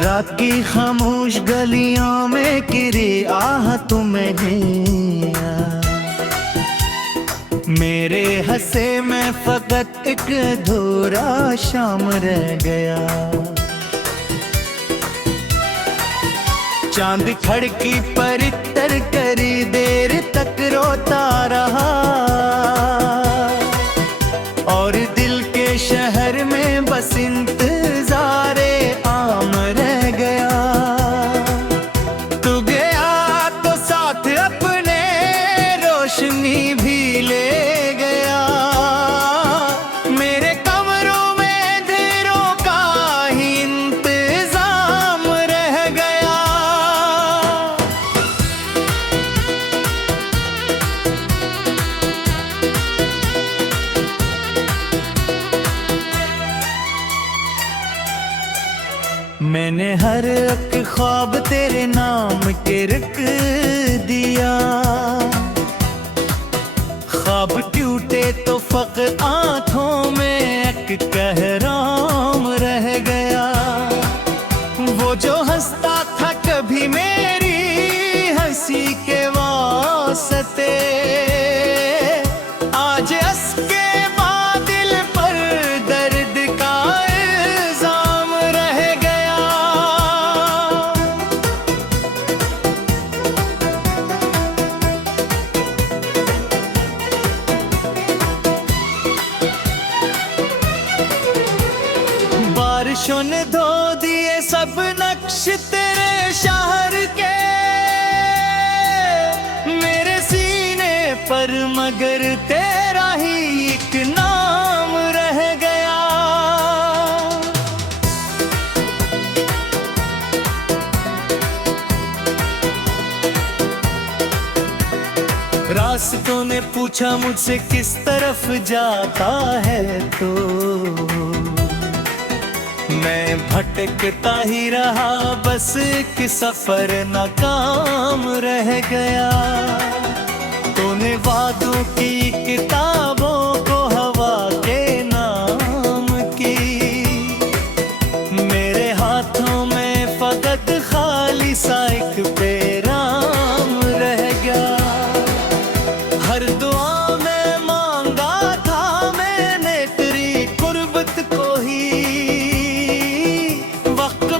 रात की खामोश गलियों में गिरी आह तुम्हें मेरे हंसे में फकत एक अधूरा शाम रह गया। चांद खड़की पर इतर करी देर तक रोता रहा और दिल के शहर में बस इंतजारे आम रह गया। तू गया तो साथ अपने रोशनी भी ले गया। मेरे कमरों में देरों का ही इंतजाम रह गया। मैंने हर एक ख्वाब तेरे नाम के रख दिया। ख्वाब टूटे तो फक़्त आँखों में एक कहराम रह गया। वो जो हंसता था कभी मेरी हंसी के वास्ते आज हंस के बादल पर दर्द का इल्जाम रह गया। बारिशों ने धो दिए सब नक्श तेरे शहर के मेरे सीने पर, मगर तेरा ही एक नाम रह गया। रास्तों ने पूछा मुझसे किस तरफ जाता है तो मैं भटकता ही रहा, बस कि सफर नाकाम रह गया। तूने वादों की किताबों को हवा के नाम की, मेरे हाथों में फकत खाली सा एक पैगाम रह गया। हर दुआ में मांगा था मैंने तेरी कुर्बत को ही,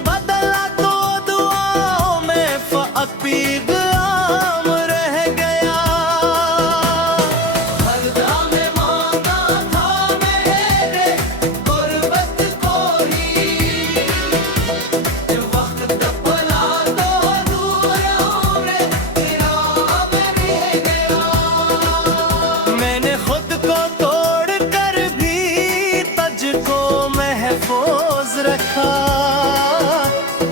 बदला तो दुआओं में फकत पैगाम रह गया। हर दुआ में मांगा था मैंने गुर्बत को ही, वक्त बदला तो दुआओं में पैगाम रह गया। मैंने खुद को तोड़ कर भी तुझको महफूज रखा,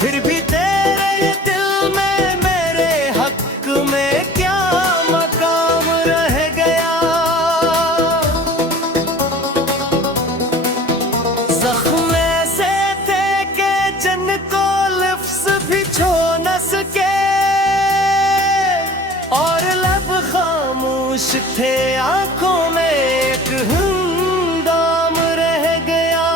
फिर भी तेरे दिल में मेरे हक में क्या मकाम रह गया। जख्म ऐसे थे कि जिनको लफ्ज़ भी छू न सके और लब खामोश थे, आंखों में एक हंगाम रह गया।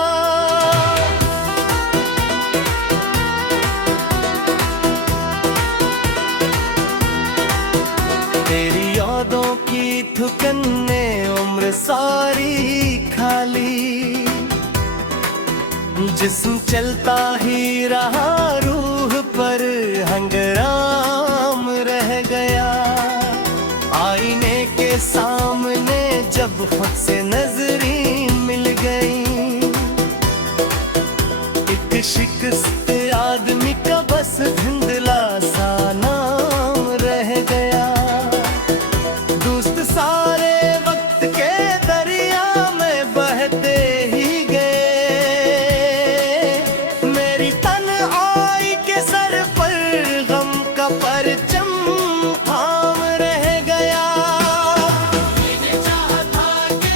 तेरी यादों की थुकन ने उम्र सारी खाली, जिस्म चलता ही रहा रूह पर हंगराम रह गया। आईने के सामने जब खुद से नजरें मिल गई, एक शिकस्त आदमी का बस धुंधला सा नाम रह गया। दोस्त सारे वक्त के दरिया में बहते ही गए, मेरी तन्हाई के सर पर गम का परचम थाम रह गया। मैंने चाहा था कि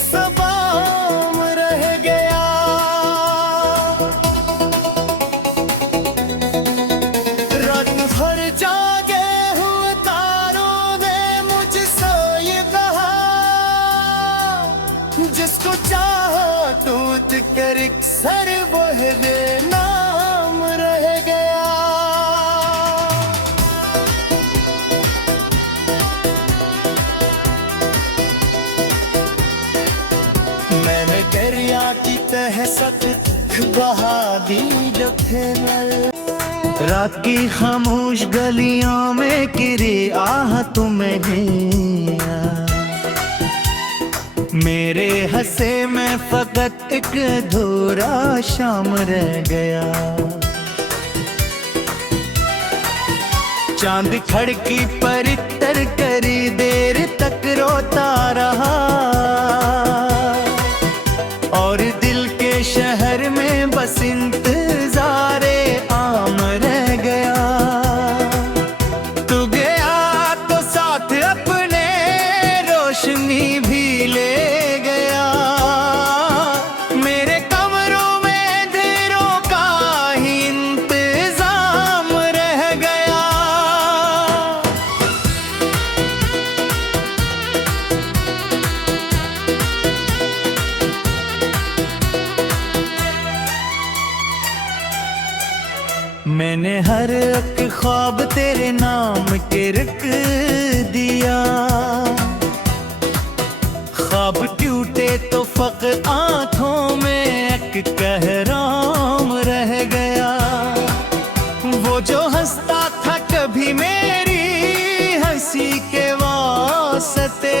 सबाम रह गया। रात भर जागे हुए तारों ने मुझसे ये कहा, जिसको चाहा तूत कर सर वह बेनाम रह गया। मैंने दरिया की तह सत बहा दी जो फिर रात की खामोश गलियों में गिरी आह तुम्हें। मेरे हंसे में फकत एक अधूरा शाम रह गया। चांद खड़की पर इतर करी देर तक रोता रहा, और दिल के शहर में बस इंतजारे आम रह गया। तू गया तो साथ अपने रोशनी भी ले गया। मेरे कमरों में अंधेरों का ही इंतजाम रह गया। मैंने हर एक ख्वाब तेरे नाम के रख दिया। ख्वाब टूटे तो फक़्त आंखों में एक कहराम रह गया। वो जो हंसता था कभी मेरी हंसी के वास्ते,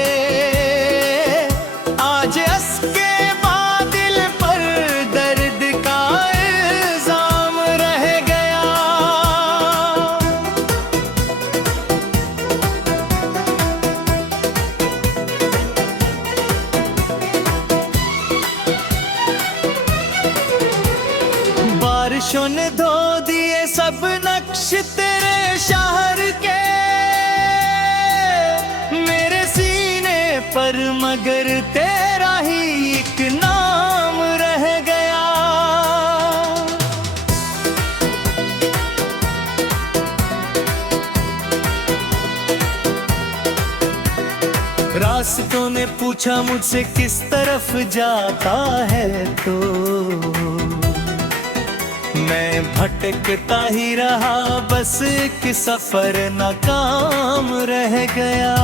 आज हंस के बादल पर दर्द का इल्जाम रह गया। बारिशों ने धो दिए सब नक्श तेरे शहर के, मेरे सीने पर मगर तेरा ही एक नाम रह गया। रास्तों ने पूछा मुझसे किस तरफ जाता है, तो मैं भटकता ही रहा, बस एक सफर नाकाम रह गया।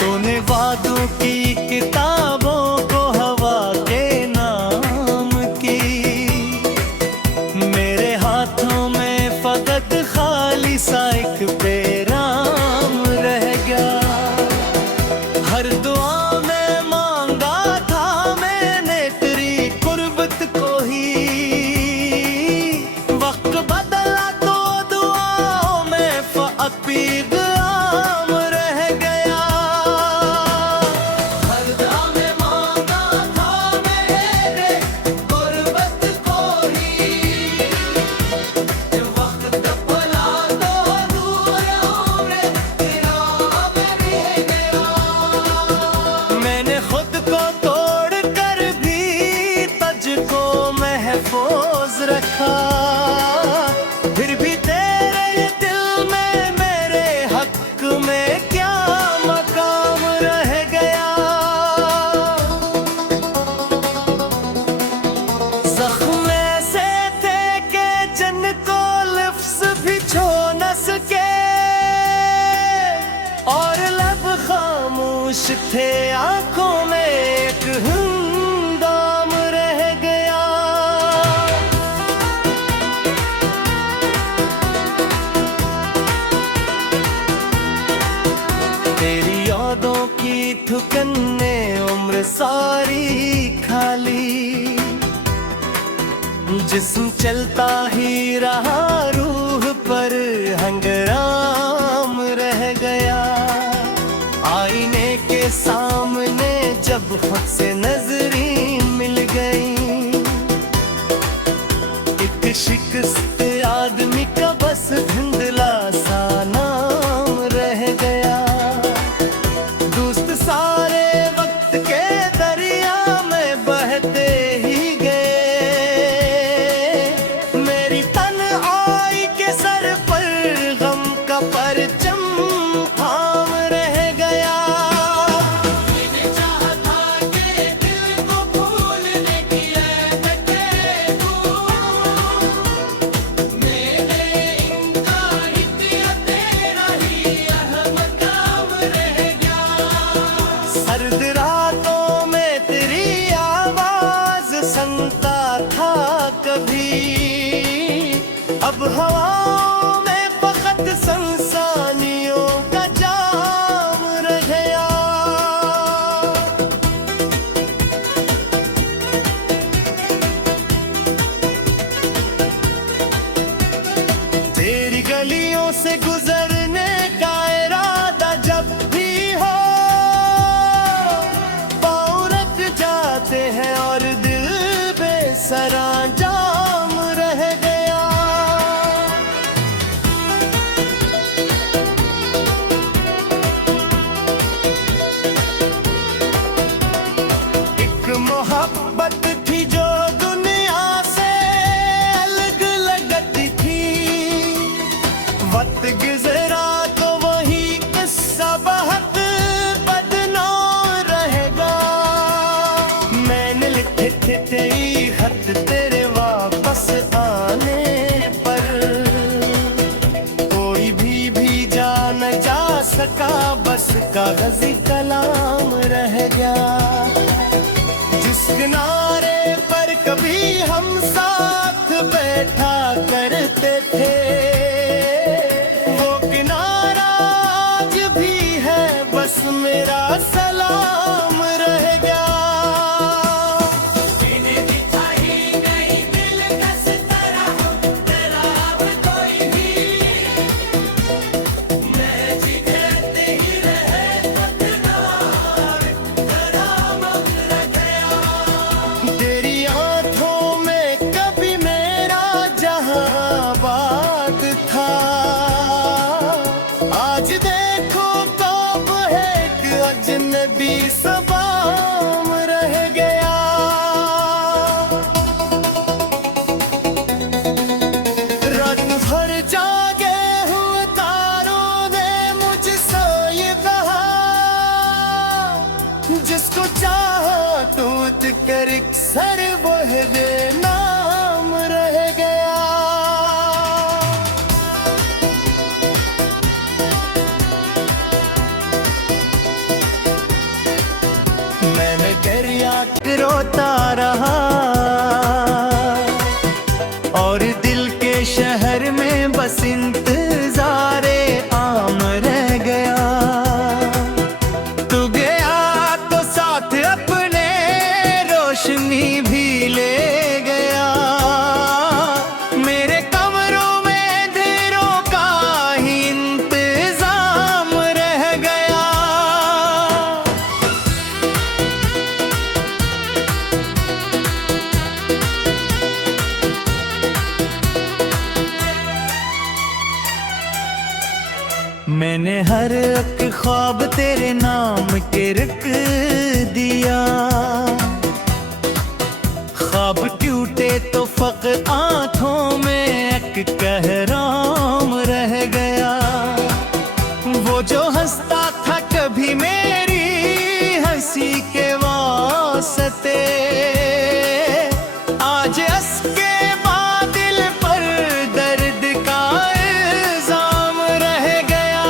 तूने वादों की किताबों को हवा के नाम की, मेरे हाथों में फकत खाली सा एक पैगाम रह गया। हर दुआ में मांगा था मैंने तेरी कुर्बत को ही, पैगाम रह गया। हर दुआ में मांगा था मेरे गुर्बत को ही, वक्त भुला दो दूर उम्र तेरा रह गया। मैंने खुद को तोड़ कर भी तुझको महफूज रखा, फिर भी तेरे दिल में मेरे हक में क्या मकाम रह गया। जख्म ऐसे थे कि जिनको लफ्ज़ भी छू न सके, और लब खामोश थे आंखों में एक हंगाम रह गया। तेरी यादों की थुकन ने उम्र सारी खाली, जिस्म चलता ही रहा रूह पर हंगाम रह गया। आईने के सामने जब खुद से नजरें मिल गई, एक शिकस्त आदमी का बस धुंधला सा नाम रह गया। दोस्त सारे वक्त के बसंता था कभी, अब हवाओं में फकत संसानियों का जाम रह गया। तेरी गलियों से गुजरने का इरादा जब भी हो, पाँव रख जाते हैं और दिल बेसरांजाम रह गया। एक मोहब्बत थी जो दुनिया से अलग लगती थी, वक्त गुजरा तो वही किस्सा बहुत बदनाम रहेगा। मैंने लिखे थे तेरी खत तेरे वापस आने पर, कोई भी जा न जा सका, बस कागजी कलाम रह गया। जिस किनारे पर कभी हम साथ बैठा करते थे, वो किनारा आज भी है, बस मेरा सलाम रह गया। तेरी आंखों में कभी मेरा जहां आबाद था, आज देखो कब है एक अजनबी सबाम रह गया। रात भर जागे हुए तारों ने मुझसे ये कहा, जिसको चाहा तू कर सर वह नाम रह गया। मैंने गरिया रोता रहा और दिल के शहर में बस इंतजारे आम रह गया। तू गया तो साथ अपने रोशनी भी ले गया, मेरे कमरों में देरों का ही इंतजाम रह गया। मैंने हर एक ख्वाब तेरे नाम के रख दिया, ख्वाब टूटे तो फक़्र आंखों में एक कहराम रह गया। वो जो हंसता था कभी मेरी हंसी के वास्ते, आज हंस के बादल पर दर्द का इल्जाम रह गया।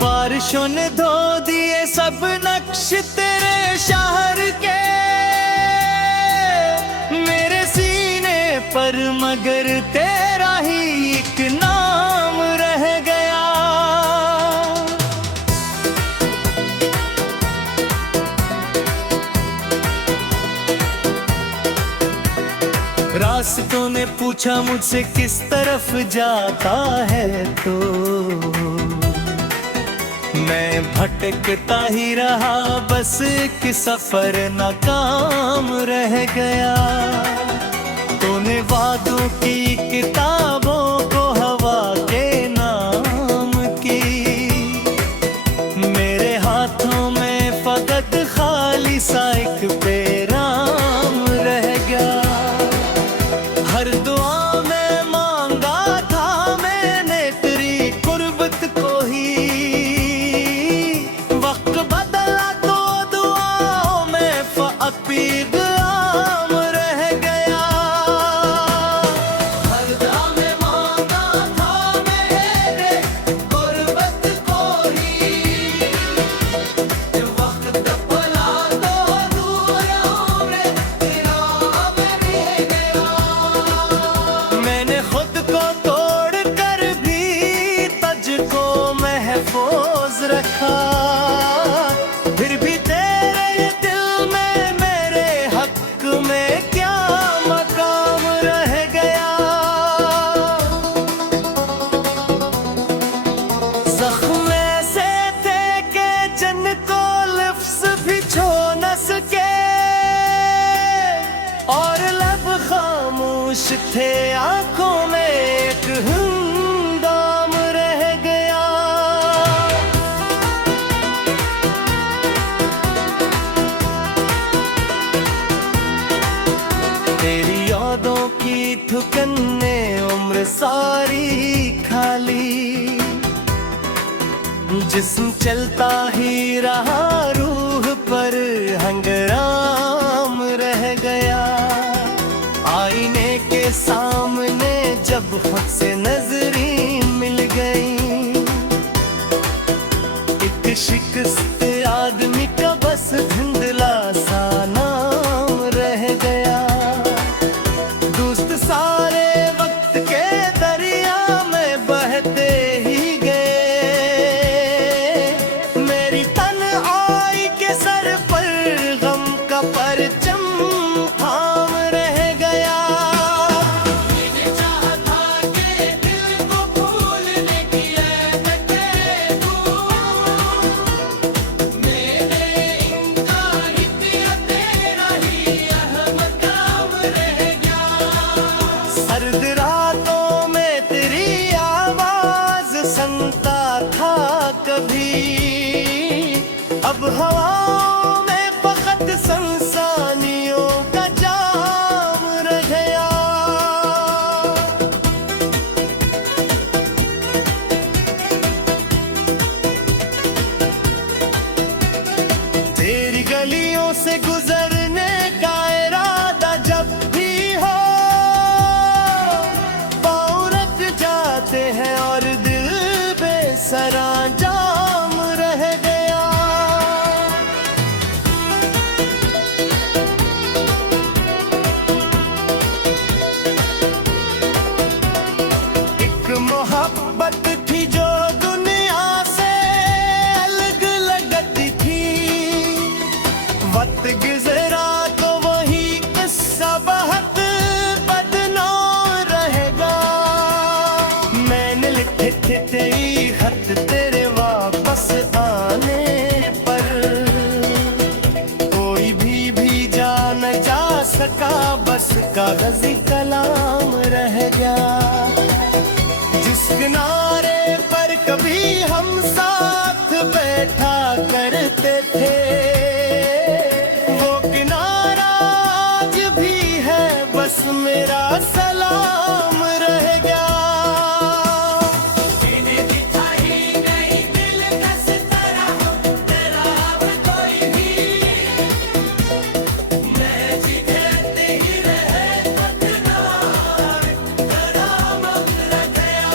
बारिशों ने धो दिए सब नक्श तेरे शहर के, मेरे सीने पर मगर तेरा ही एक नाम रह गया। रास्तों ने पूछा मुझसे किस तरफ जाता है तो, मैं भटकता ही रहा, बस कि सफर नाकाम रह गया। तूने वादों की किताबों को हवा के नाम की, मेरे हाथों में फकत खाली सा एक पैगाम रह गया। हर दुआ में मांगा था मैंने तेरी कुर्बत को ही, पैगाम रह गया। खामोश थे आंखों में एक हंगाम रह गया। तेरी यादों की थुकन ने उम्र सारी खाली, जिस्म चलता ही रहा रूह पर हंगराम रह गया। आईने के सामने जब खुद से नजरें मिल गई, एक शिकस्त आदमी का बस धुंधला सा नाम रह गया। दोस्त सारे वक्त के दरिया में बहते ही गए, मेरी तन्हाई के सर पर गम का परचम थाम रह गया। मैंने चाहा था कि दिल को भूलने की आदतें दूं, मैंने इनकार किया, तेरा ही अहम काम रह गया। सर्द रातों में तेरी आवाज सुनता था कभी, अब हवाओं में फकत संसानियों का जाम रह गया। तेरी गलियों से गुजरने का इरादा जब भी हो, पाँव रख जाते हैं और दिल बेसरांजाम रह गया। एक मोहब्बत थी जो दुनिया से अलग लगती थी, वक्त गुजरा तो वही किस्सा बहुत बदनाम रहेगा। मैंने लिखे थे तेरी खत तेरे वापस आने पर, कोई भी जा न जा सका, बस कागजी कलाम रह गया। जिस किनारे पर कभी हम साथ बैठा करते थे, वो किनारा आज भी है, बस मेरा सलाम रह गया। मैंने दिखाई नहीं दिल कस तरह तेरा अब कोई भी, मैं जिगरते ही रहे पतवार करामत रह गया।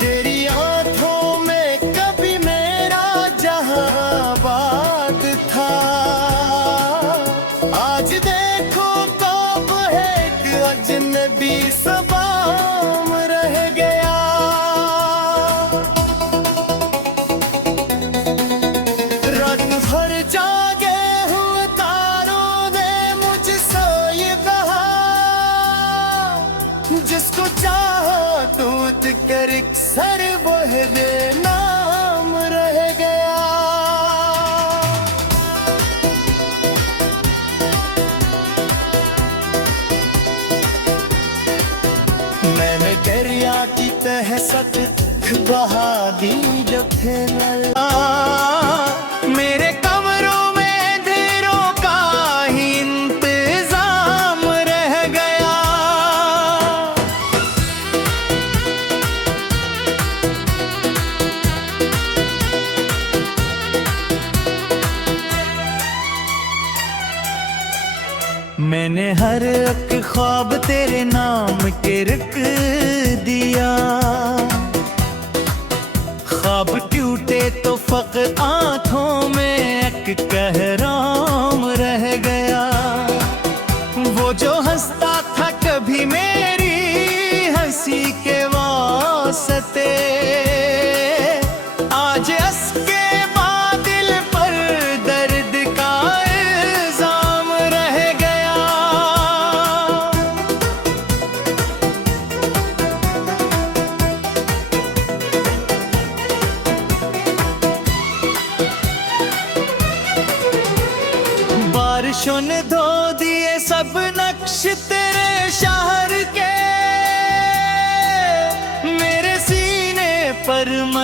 तेरी आंखों में कभी मेरा जहां आबाद था, आज देखो कब है एक अजनबी सबाम रह गया। रात भर जागे हुए तारों ने मुझसे ये कहा, जिसको चाहा तू कर सर वह दे नाम रह गया। मैंने दरिया की तह सत बहा दी जो थे नल्ला, मेरे कमरों में देरों का ही इंतजाम रह गया। मैंने हर एक ख्वाब तेरे नाम के रख दिया, ख्वाब टूटे तो फक़्त आंखों में एक कहराम रह गया। वो जो हंसता था कभी मेरी हंसी के वास्ते, आज हंस के बादल पर दर्द का इल्जाम रह गया। बारिशों ने धो दिए सब नक्श तेरे शहर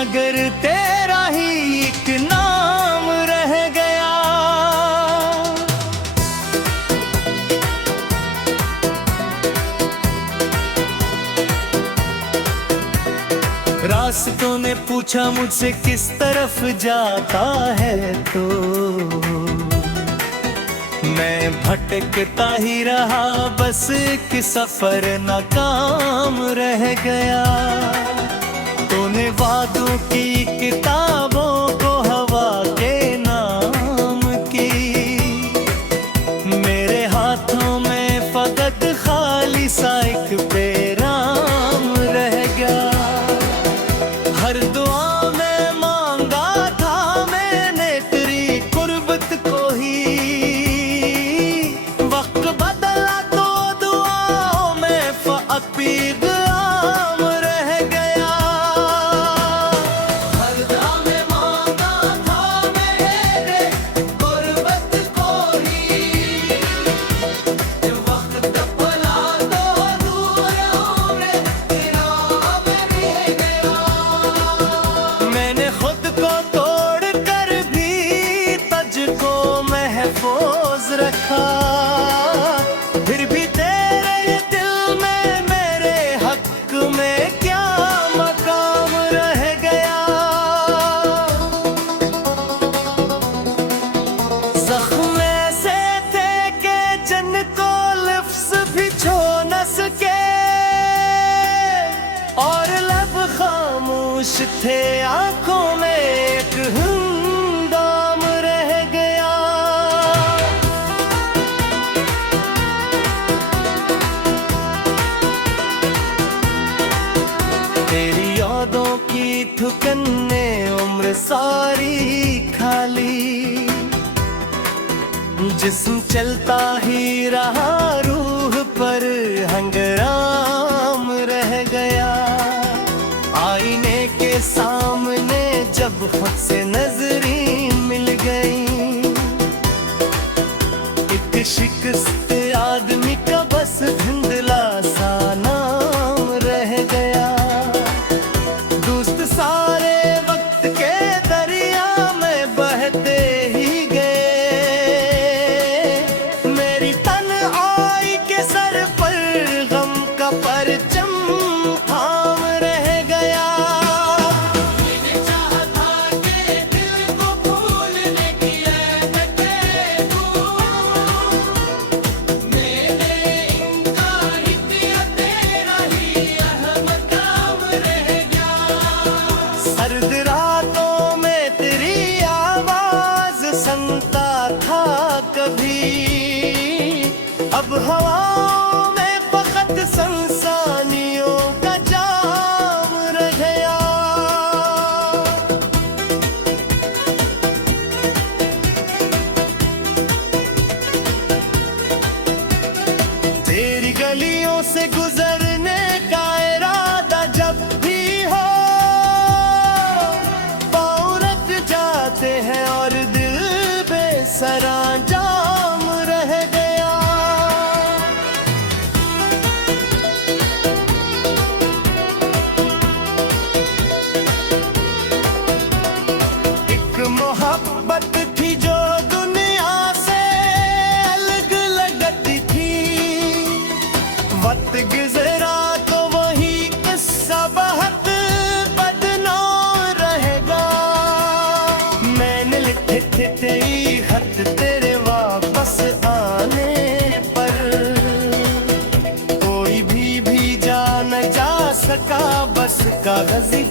मगर तेरा ही एक नाम रह गया। रास्तों ने पूछा मुझसे किस तरफ जाता है, तो मैं भटकता ही रहा, बस कि सफर नाकाम रह गया। तूने वादों की किताबों को हवा के नाम की, मेरे हाथों में फकत खाली सा एक पैगाम रह गया। हर दुआ में मांगा था मैंने तेरी कुर्बत को ही, वक्त बदला तो दुआओं में फकत पैगाम रह गया। हर दुआ में मांगा था मैंने कुर्बत को ही, वक्त बदला तो दुआओं में पैगाम रह गया। मैंने खुद को तोड़ कर भी तुझको महफूज रखा, फिर भी तेरे दिल में मेरे हक में क्या मकाम रह गया। जख्म ऐसे थे कि जिनको लफ्ज़ भी छू न सके, और लब खामोश थे, आंखों में एक हंगाम रह गया। तेरी यादों की थुकन ने उम्र सारी खाली, जिस्म चलता ही रहा, रूह पर हंगराम रह गया। आईने के सामने जब खुद से नजरें मिल गई, एक शिकस्त आदमी का बस धुंधला सा नाम रह गया। दोस्त सारे वक्त के दरिया में बहते ही गए, मेरी तन्हाई के सर पर गम का परचम थाम रह गया। मैंने चाहा था कि दिल को भूलने की ऐतके दूं, मैंने इनकार किया, तेरा ही अहमद काम रह गया। सर्द रातों में तेरी आवाज सुनता था कभी, अब हवाओं में फकत संसानियों का जाम रह गया। तेरी गलियों से गुजरने का इरादा जब भी हो, पाँव रख जाते हैं और दिल बेसरांजाम रह गया। एक मोहब्बत थी जो दुनिया से अलग लगती थी, वक्त गुजरा तो वही किस्सा बहुत बदनाम रहेगा। मैंने लिखे थे तेरी खत तेरे वापस आने पर, कोई भी जा न जा सका, बस कागज़ी